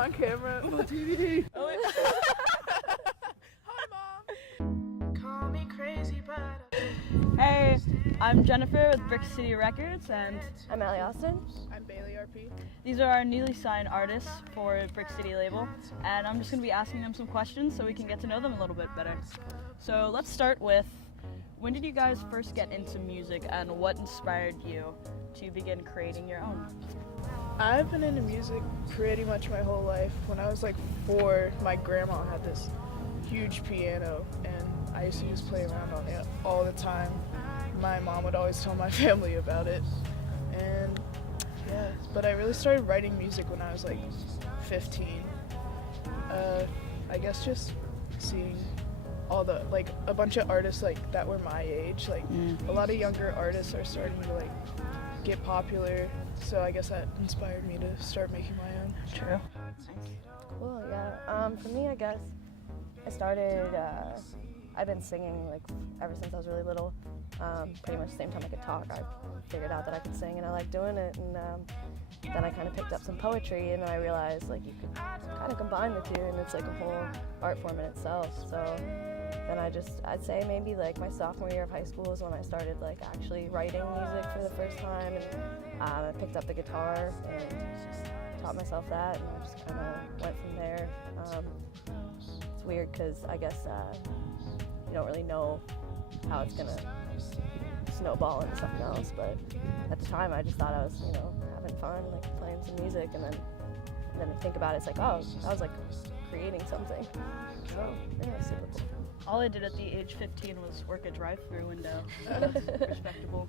On camera. On TV. Oh, wait. Hi, Mom. Call me crazy, but Hey, I'm Jennifer with Brick City Records, and I'm Allie Austin. I'm Baileyrp. these are our newly signed artists for Brick City label, and I'm just going to be asking them some questions so we can get to know them a little bit better. So let's start with, when did you guys first get into music, and what inspired you to begin creating your own? I've been into music pretty much my whole life. When I was like 4, my grandma had this huge piano, and I used to just play around on it all the time. My mom would always tell my family about it, and yeah, but I really started writing music when I was like 15. I guess just seeing all the, like, a bunch of artists like that were my age, like a lot of younger artists are starting to like get popular, so I guess that inspired me to start making my own. True. Cool, yeah. For me, I guess I started, I've been singing like ever since I was really little. Pretty much the same time I could talk, I figured out that I could sing and I liked doing it, and then I kind of picked up some poetry, and then I realized like you could kind of combine the two, and it's like a whole art form in itself. So then I'd say maybe like my sophomore year of high school is when I started like actually writing music for the first time, and I picked up the guitar and just taught myself that, and I just kind of went from there. It's weird because I guess you don't really know how it's gonna snowball into something else, but at the time I just thought I was, having fun, like playing some music, and then to think about it, it's like, oh, I was like creating something. So yeah, it's super cool. All I did at the age 15 was work a drive-through window. Respectable.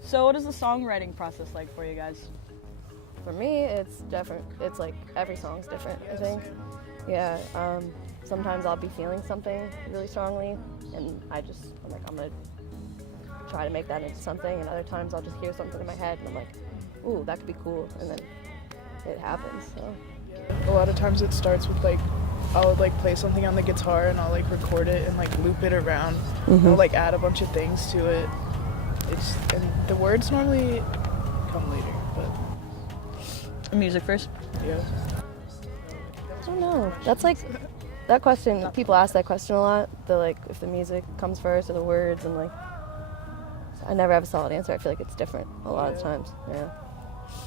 So what is the songwriting process like for you guys? For me, it's different. It's like every song's different, I think. Yeah, sometimes I'll be feeling something really strongly, and I'm like, I'm gonna try to make that into something, and other times I'll just hear something in my head, and I'm like, ooh, that could be cool, and then it happens, so. A lot of times it starts with like, I'll like play something on the guitar and I'll like record it and like loop it around. I'll like add a bunch of things to it. And the words normally come later, but Music first? yeah. I don't know. That's like, that question, people ask that question a lot, like if the music comes first or the words, and like, I never have a solid answer. I feel like it's different a lot of times, yeah,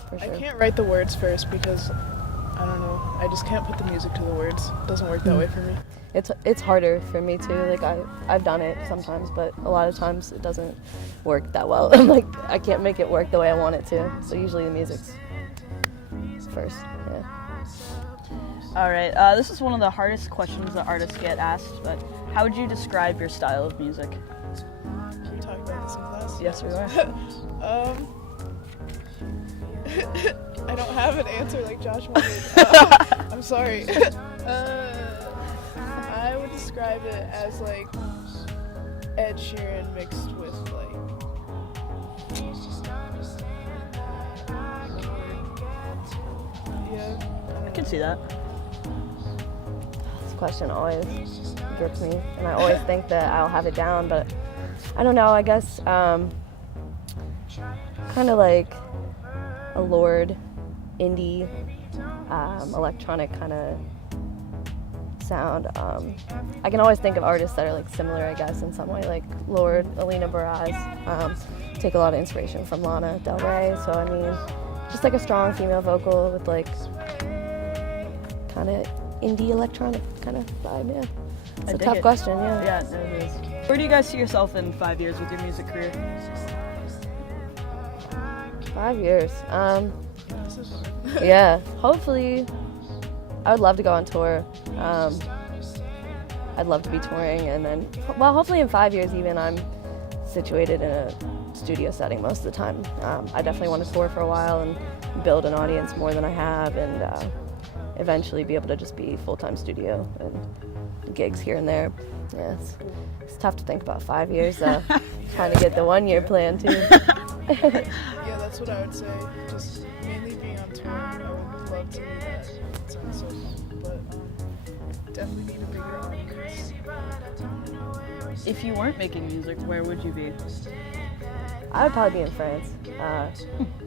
for sure. I can't write the words first because, I don't know, I just can't put the music to the words. It doesn't work that way for me. It's harder for me too, like I've done it sometimes, but a lot of times it doesn't work that well. Like, I can't make it work the way I want it to, so usually the music's first, yeah. All right, this is one of the hardest questions that artists get asked, but how would you describe your style of music? Can you talk about this in class? Yes, we are. I don't have an answer like Josh wanted. I'm sorry. I would describe it as like Ed Sheeran mixed with like I can see that. This question always gets me, and I always think that I'll have it down, but I don't know, I guess kind of like a Lord indie electronic kind of sound. I can always think of artists that are like similar, I guess, in some way, like Lord, Alina Baraz, take a lot of inspiration from Lana Del Rey, so I mean, just like a strong female vocal with like kind of indie electronic kind of vibe, yeah. It's a tough question, yeah. Yeah, no, it is. Where do you guys see yourself in 5 years with your music career? 5 years. this is hard. Yeah, hopefully, I would love to go on tour. I'd love to be touring, and then, well, hopefully in 5 years even, I'm situated in a studio setting most of the time. I definitely want to tour for a while and build an audience more than I have, and eventually be able to just be full-time studio and gigs here and there. Yeah, it's tough to think about 5 years, though. Trying to get the 1 year plan, too. Yeah, that's what I would say. Just mainly being on tour. I would love to do that. It sounds so fun, but definitely need a bigger audience. If you weren't making music, where would you be? I would probably be in France.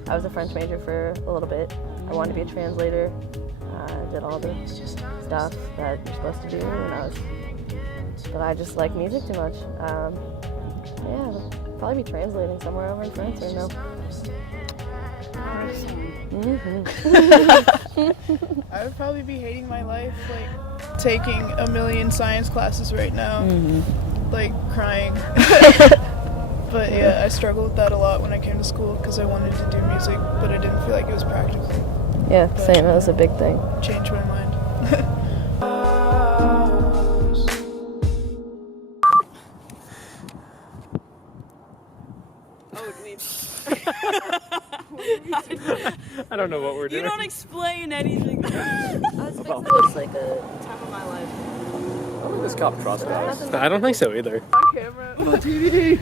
I was a French major for a little bit. I wanted to be a translator. did all the stuff that you're supposed to do, but I just like music too much. Yeah, I'll probably be translating somewhere over in France right now. I would probably be hating my life, like taking a million science classes right now, like crying. But yeah, I struggled with that a lot when I came to school because I wanted to do music, but I didn't feel like it was practical. Yeah, same. That was a big thing. Changed my mind. I don't know what we're You doing. don't explain anything. Looks like a time of my life. I don't think this cop trusts us. I don't think so either. On camera. On TV.